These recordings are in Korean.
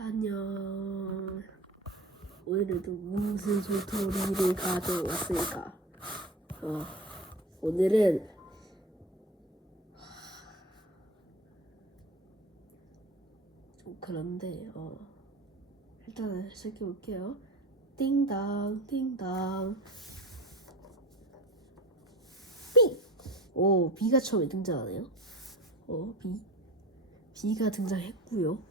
안녕. 오늘도 무슨 소토리를 가져왔을까? 어, 오늘은 좀 그런데 어, 일단은 시작해 볼게요. 띵당 띵당 삐. 오 비가 처음에 등장하네요. 어 비. 비가 등장했고요.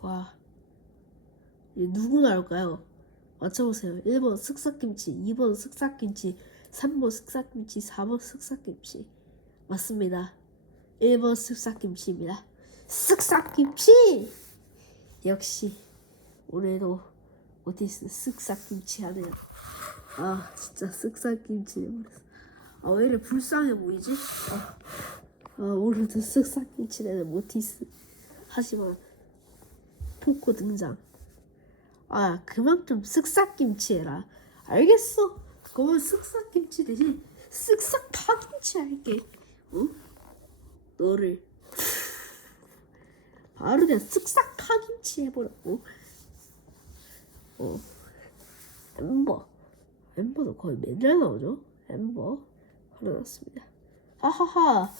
와, 이제 누구 나올까요? 맞춰보세요. 1번 쓱싹김치, 2번 쓱싹김치, 3번 쓱싹김치, 4번 쓱싹김치. 맞습니다. 1번 쓱싹김치입니다. 쓱싹김치! 역시, 오늘도 오티스 쓱싹김치 하네요. 아, 진짜 쓱싹김치. 아, 왜 이렇게 불쌍해 보이지? 아, 아 오늘도 쓱싹김치 내는 모티스. 하지만, 포코 등장. 아, 그만 좀 쓱싹김치 해라. 알겠어. 그러면 쓱싹김치 대신 쓱싹 파김치 할게. 응? 너를 바로 그냥 쓱싹 파김치 해보라고. 어. 엠버. 엠버도 거의 맨날 나오죠? 엠버. 하나 났습니다. 하하하.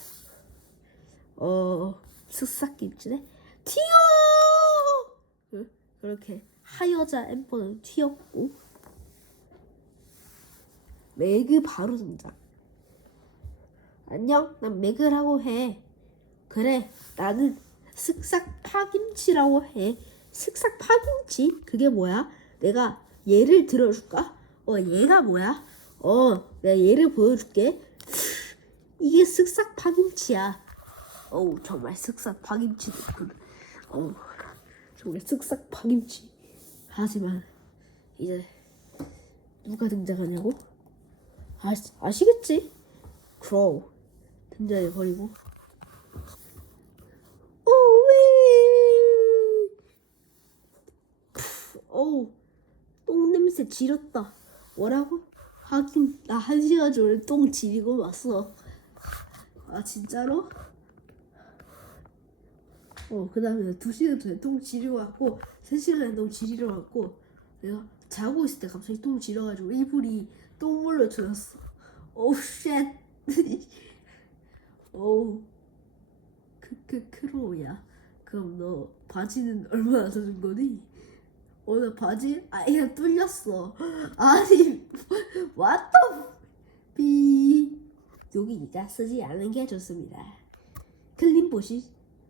어, 쓱싹 김치네. 튀어! 그- 그렇게 하여자 엠버는 튀었고 매그 바로 등장. 안녕, 난 매그라고 해. 그래, 나는 슥싹 파김치라고 해. 슥싹 파김치? 그게 뭐야? 내가 예를 들어줄까? 어, 얘가 뭐야? 어, 내가 예를 보여줄게. 이게 슥싹 파김치야. 어우, 정말 슥싹 파김치도 있군. 어우, 정말 슥싹 파김치. 하지만 이제 누가 등장하냐고? 아, 아시겠지? 크로우 등장해 버리고. 오왜? 어우, 똥 냄새 지렸다. 뭐라고? 하긴 나 한 시간 전에 똥 지리고 왔어. 아 진짜로? 어, 그 다음에 두 시간 전에 똥 지리고 왔고, 세 시간에 똥 지리러 왔고, 내가 자고 있을 때 갑자기 똥 지려가지고 이불이 똥물로 젖었어. 오우, 쉣. 오우. 크크 크로우야. 그럼 너 바지는 얼마나 더준 거니? 어, 나 바지 아예 뚫렸어. 아니, the 비. 여기니까 쓰지 않는 게 좋습니다. 클린봇이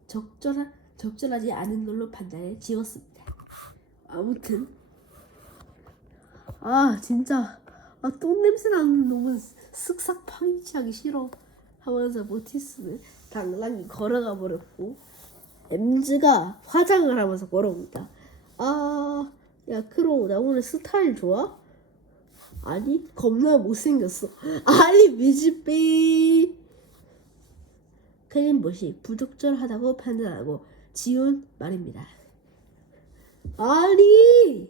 적절한 적절하지 않은 걸로 판단해 지웠습니다. 아무튼 아 진짜 아, 똥 냄새 나는 놈은 쓱싹 파김치하기 싫어 하면서 모티스는 당당히 걸어가 버렸고 엠즈가 화장을 하면서 걸어옵니다. 아, 야 크로우 나 오늘 스타일 좋아? 아니 겁나 못생겼어. 아니 미즈비 클린봇이 부적절하다고 판단하고 지운 말입니다. 아니,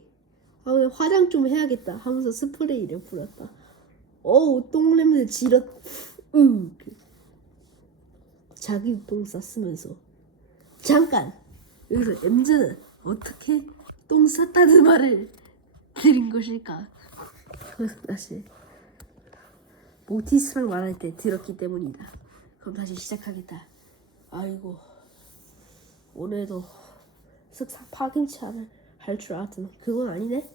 아, 왜 화장 좀 해야겠다 하면서 스프레이를 뿌렸다. 어우, 똥 냄새 지렸, 으. 자기 똥 쌌으면서. 잠깐! 여기서 엠즈는 어떻게 똥 쌌다는 말을 들은 것일까? 그것은 다시 모티스랑 말할 때 들었기 때문이다. 그럼 다시 시작하겠다. 아이고 오늘도 쓱싹 파김치를 할 줄 알았더니 그건 아니네.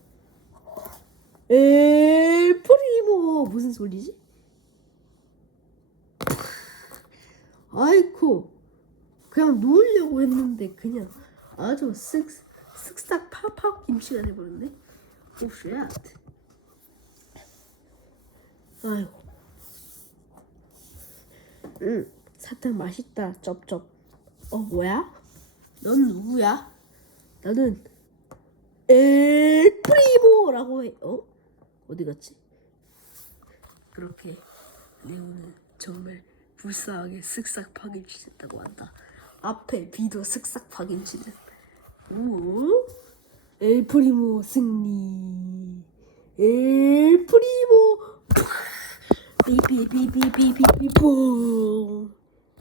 에 프리모 무슨 소리지? 아이코 그냥 누우려고 했는데 그냥 아주 쓱 쓱싹 파파 김치가 돼버렸네. 오쉣. 아이고. 응, 사탕 맛있다. 쩝쩝. 어, 뭐야? 넌 누구야? 나는 엘 프리모라고 해. 어? 어디 갔지? 그렇게 레오는 정말 불쌍하게 쓱싹 파김치 됐다고 한다. 앞에 비도 쓱싹 파김치는. 오? 엘 프리모 승리. 엘 프리모 삐삐삐삐삐삐삐 뽕.